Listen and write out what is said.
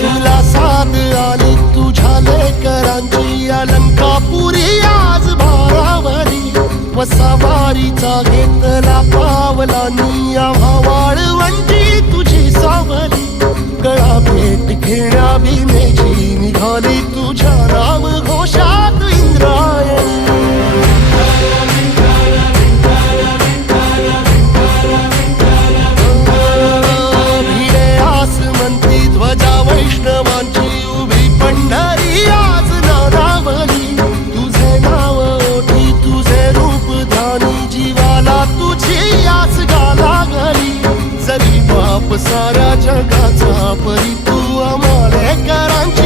तुला साथ आली तुझ्या लेकरांची अलंकापुरी आज भारावरी वसावारीचा घेतला पावलांनी आम्हा वाळवंटी तुझी सावली गळा भेट घेण्या भीमेची निघाली तुझ्या राम घोषात इंद्रायणी भिडे आसमंती ध्वजा वैष्णवांची उभी पंढरी आज नारावली तुझे नाव ओठी तुझे रूप ध्यानी जीवाला तुझी आस गाला गली जरी बाप साऱ्या जगाचा परी तू आम्हाला करांची